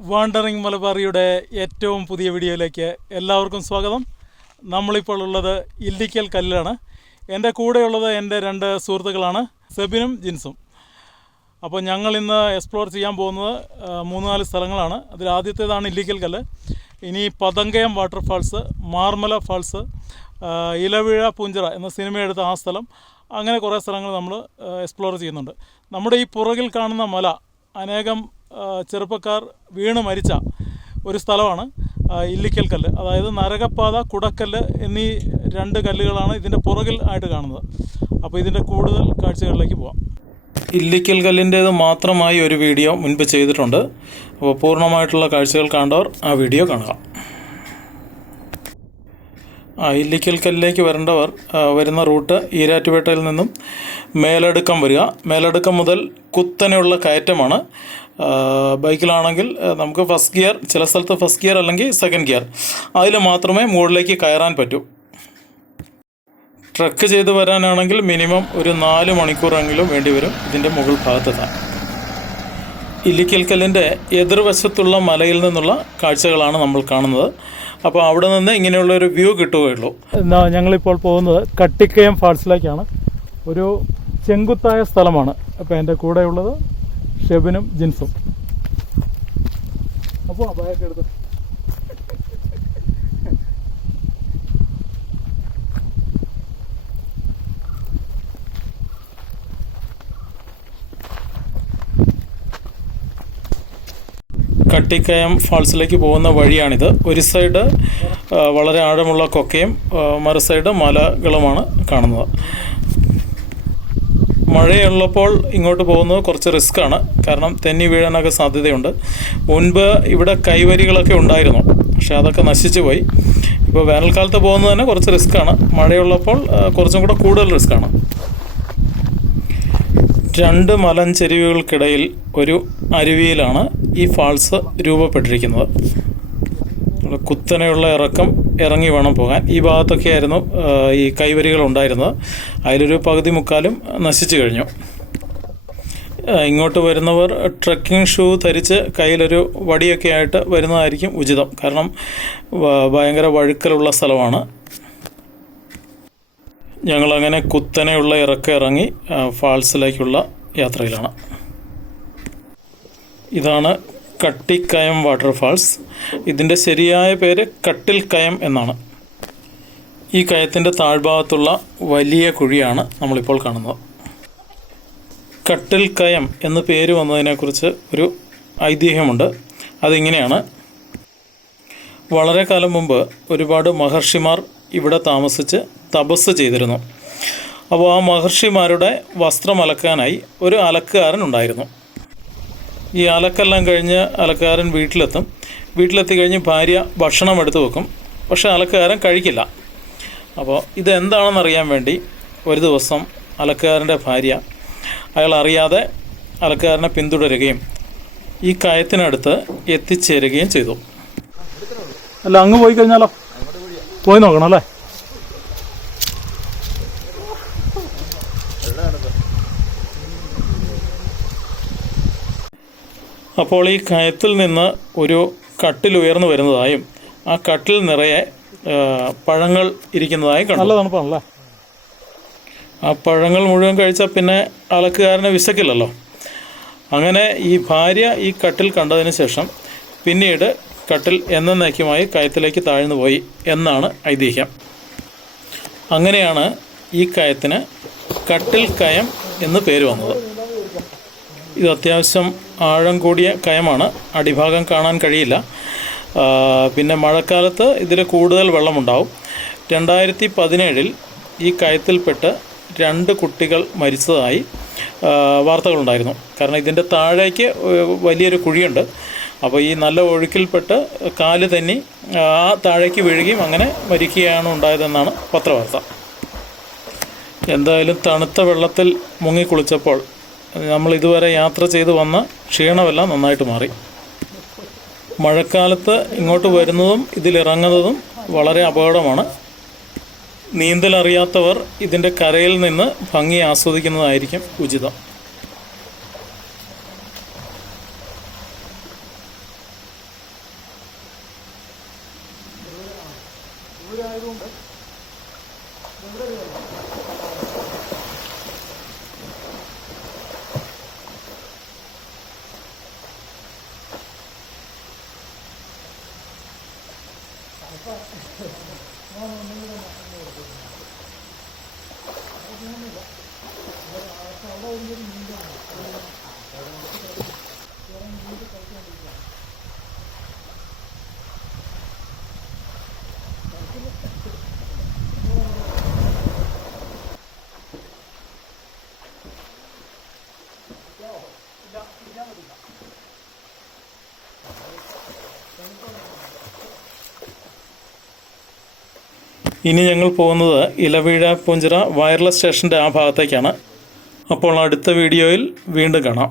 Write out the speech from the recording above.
Wandering മലബാറിയുടെ ഏറ്റവും പുതിയ വീഡിയോയിലേക്ക് എല്ലാവർക്കും സ്വാഗതം. നമ്മളിപ്പോൾ ഉള്ളത് ഇല്ലിക്കൽ കല്ലിലാണ്. എൻ്റെ കൂടെയുള്ളത് എൻ്റെ രണ്ട് സുഹൃത്തുക്കളാണ്, സെബിനും ജിൻസും. അപ്പോൾ ഞങ്ങൾ ഇന്ന് എക്സ്പ്ലോർ ചെയ്യാൻ പോകുന്നത് 3-4 സ്ഥലങ്ങളാണ്. അതിൽ ആദ്യത്തേതാണ് ഇല്ലിക്കൽ കല്ല്. ഇനി പതങ്കയം വാട്ടർഫാൾസ്, മാർമല ഫാൾസ്, ഇലവിഴ പൂഞ്ചിറ എന്ന സിനിമയെടുത്ത ആ സ്ഥലം, അങ്ങനെ കുറേ സ്ഥലങ്ങൾ നമ്മൾ എക്സ്പ്ലോർ ചെയ്യുന്നുണ്ട്. നമ്മുടെ ഈ പുറകിൽ കാണുന്ന മല അനേകം ചെറുപ്പക്കാർ വീണ് മരിച്ച ഒരു സ്ഥലമാണ് ഇല്ലിക്കൽ കല്ല്. അതായത് നരകപ്പാത, കുടക്കല്ല് എന്നീ 2 കല്ലുകളാണ് ഇതിൻ്റെ പുറകിൽ ആയിട്ട് കാണുന്നത്. അപ്പോൾ ഇതിൻ്റെ കൂടുതൽ കാഴ്ചകളിലേക്ക് പോവാം. ഇല്ലിക്കൽ കല്ലിൻ്റേത് മാത്രമായി ഒരു വീഡിയോ മുൻപ് ചെയ്തിട്ടുണ്ട്. അപ്പോൾ പൂർണ്ണമായിട്ടുള്ള കാഴ്ചകൾ കണ്ടവർ ആ വീഡിയോ കാണുക. ഇല്ലിക്കൽ കല്ലിലേക്ക് വരേണ്ടവർ വരുന്ന റൂട്ട് ഈരാറ്റുപേട്ടയിൽ നിന്നും മേലടുക്കം വരിക. മേലടുക്കം മുതൽ കുത്തനെയുള്ള കയറ്റമാണ്. ബൈക്കിലാണെങ്കിൽ നമുക്ക് ഫസ്റ്റ് ഗിയർ, ചില സ്ഥലത്ത് ഫസ്റ്റ് ഗിയർ അല്ലെങ്കിൽ സെക്കൻഡ് ഗിയർ, അതിൽ മാത്രമേ മുകളിലേക്ക് കയറാൻ പറ്റൂ. ട്രക്ക് ചെയ്ത് വരാനാണെങ്കിൽ മിനിമം ഒരു 4 മണിക്കൂറെങ്കിലും വേണ്ടിവരും ഇതിൻ്റെ മുകൾ ഭാഗത്തെത്താൻ. ഇല്ലിക്കൽ കല്ലിൻ്റെ എതിർവശത്തുള്ള മലയിൽ നിന്നുള്ള കാഴ്ചകളാണ് നമ്മൾ കാണുന്നത്. അപ്പോൾ അവിടെ നിന്ന് ഇങ്ങനെയുള്ളൊരു വ്യൂ കിട്ടുകയുള്ളൂ. ഞങ്ങളിപ്പോൾ പോകുന്നത് കട്ടിക്കയം ഫാൾസിലേക്കാണ്. ഒരു ചെങ്കുത്തായ സ്ഥലമാണ്. അപ്പോൾ എൻ്റെ കൂടെയുള്ളത് ഷെബിനും ജിൻസും. അപ്പോൾ ബാഗൊക്കെ എടുത്ത് കട്ടിക്കയം ഫാൾസിലേക്ക് പോകുന്ന വഴിയാണിത്. ഒരു സൈഡ് വളരെ ആഴമുള്ള കൊക്കയും മറു സൈഡ് മലകളുമാണ് കാണുന്നത്. മഴയുള്ളപ്പോൾ ഇങ്ങോട്ട് പോകുന്നത് കുറച്ച് റിസ്ക്കാണ്, കാരണം തെന്നി വീഴാനൊക്കെ സാധ്യതയുണ്ട്. മുൻപ് ഇവിടെ കൈവരികളൊക്കെ ഉണ്ടായിരുന്നു, പക്ഷേ അതൊക്കെ നശിച്ചു പോയി. ഇപ്പോൾ വേനൽക്കാലത്ത് പോകുന്നത് തന്നെ കുറച്ച് റിസ്ക്കാണ്. മഴയുള്ളപ്പോൾ കുറച്ചും കൂടെ കൂടുതൽ റിസ്ക്കാണ്. 2 മലഞ്ചെരിവുകൾക്കിടയിൽ ഒരു അരുവിയിലാണ് ഈ ഫാൾസ് രൂപപ്പെട്ടിരിക്കുന്നത്. കുത്തനെയുള്ള ഇറക്കം ഇറങ്ങി വേണം പോകാൻ. ഈ ഭാഗത്തൊക്കെ ആയിരുന്നു ഈ കൈവരികൾ ഉണ്ടായിരുന്നത്. അതിലൊരു പകുതി മുക്കാലും നശിച്ചു കഴിഞ്ഞു. ഇങ്ങോട്ട് വരുന്നവർ ട്രക്കിംഗ് ഷൂ ധരിച്ച് കയ്യിലൊരു വടിയൊക്കെ ആയിട്ട് വരുന്നതായിരിക്കും ഉചിതം, കാരണം ഭയങ്കര വഴുക്കലുള്ള സ്ഥലമാണ്. ഞങ്ങളങ്ങനെ കുത്തനെയുള്ള ഇറക്കം ഇറങ്ങി ഫാൾസിലേക്കുള്ള യാത്രയിലാണ്. ഇതാണ് കട്ടിക്കയം വാട്ടർഫാൾസ്. ഇതിൻ്റെ ശരിയായ പേര് കട്ടിൽ കയം എന്നാണ്. ഈ കയത്തിൻ്റെ താഴ്ഭാഗത്തുള്ള വലിയ കുഴിയാണ് നമ്മളിപ്പോൾ കാണുന്നത്. കട്ടിൽ കയം എന്ന് പേര് വന്നതിനെക്കുറിച്ച് ഒരു ഐതിഹ്യമുണ്ട്. അതിങ്ങനെയാണ്: വളരെ കാലം മുമ്പ് ഒരുപാട് മഹർഷിമാർ ഇവിടെ താമസിച്ച് തപസ് ചെയ്തിരുന്നു. അപ്പോൾ ആ മഹർഷിമാരുടെ വസ്ത്രം അലക്കാനായി ഒരു അലക്കുകാരൻ ഉണ്ടായിരുന്നു. ഈ അലക്കെല്ലാം കഴിഞ്ഞ് അലക്കുകാരൻ വീട്ടിലെത്തി കഴിഞ്ഞ് ഭാര്യ ഭക്ഷണം എടുത്ത് വെക്കും. പക്ഷേ അലക്കുകാരൻ കഴിക്കില്ല. അപ്പോൾ ഇതെന്താണെന്നറിയാൻ വേണ്ടി ഒരു ദിവസം അലക്കുകാരൻ്റെ ഭാര്യ അയാൾ അറിയാതെ അലക്കുകാരനെ പിന്തുടരുകയും ഈ കയത്തിനടുത്ത് എത്തിച്ചേരുകയും ചെയ്തു. അല്ല, അങ്ങ് പോയി കഴിഞ്ഞാലോ? പോയി നോക്കണം അല്ലേ? അപ്പോൾ ഈ കയത്തിൽ നിന്ന് ഒരു കട്ടിൽ ഉയർന്നു വരുന്നതായും ആ കട്ടിൽ നിറയെ പഴങ്ങൾ ഇരിക്കുന്നതായും കണ്ടു. നല്ല തണുപ്പാണല്ലേ? ആ പഴങ്ങൾ മുഴുവൻ കഴിച്ചാൽ പിന്നെ അലക്കുകാരനെ വിശക്കില്ലല്ലോ. അങ്ങനെ ഈ ഭാര്യ ഈ കട്ടിൽ കണ്ടതിന് ശേഷം പിന്നീട് കട്ടിൽ എന്നേക്കുമായി കയത്തിലേക്ക് താഴ്ന്നു പോയി എന്നാണ് ഐതിഹ്യം. അങ്ങനെയാണ് ഈ കയത്തിന് കട്ടിൽ കയം എന്ന് പേര് വന്നത്. ഇത് അത്യാവശ്യം ആഴം കൂടിയ കയമാണ്. അടിഭാഗം കാണാൻ കഴിയില്ല. പിന്നെ മഴക്കാലത്ത് ഇതിൽ കൂടുതൽ വെള്ളമുണ്ടാവും. 2017 ഈ കയത്തിൽപ്പെട്ട് 2 കുട്ടികൾ മരിച്ചതായി വാർത്തകളുണ്ടായിരുന്നു. കാരണം ഇതിൻ്റെ താഴേക്ക് വലിയൊരു കുഴിയുണ്ട്. അപ്പോൾ ഈ നല്ല ഒഴുക്കിൽപ്പെട്ട് കാല് തെന്നി ആ താഴേക്ക് വീഴുകയും അങ്ങനെ മരിക്കുകയാണ് ഉണ്ടായതെന്നാണ് പത്രവാർത്ത. എന്തായാലും തണുത്ത വെള്ളത്തിൽ മുങ്ങിക്കുളിച്ചപ്പോൾ നമ്മൾ ഇതുവരെ യാത്ര ചെയ്ത് വന്ന ക്ഷീണമെല്ലാം നന്നായിട്ട് മാറി. മഴക്കാലത്ത് ഇങ്ങോട്ട് വരുന്നതും ഇതിലിറങ്ങുന്നതും വളരെ അപകടമാണ്. നീന്തലറിയാത്തവർ ഇതിൻ്റെ കരയിൽ നിന്ന് ഭംഗി ആസ്വദിക്കുന്നതായിരിക്കും ഉചിതം. ഇനി ഞങ്ങൾ പോകുന്നത് ഇലവീഴ പൂഞ്ചിറ വയർലെസ് സ്റ്റേഷൻ്റെ ആ ഭാഗത്തേക്കാണ്. അപ്പോൾ അടുത്ത വീഡിയോയിൽ വീണ്ടും കാണാം.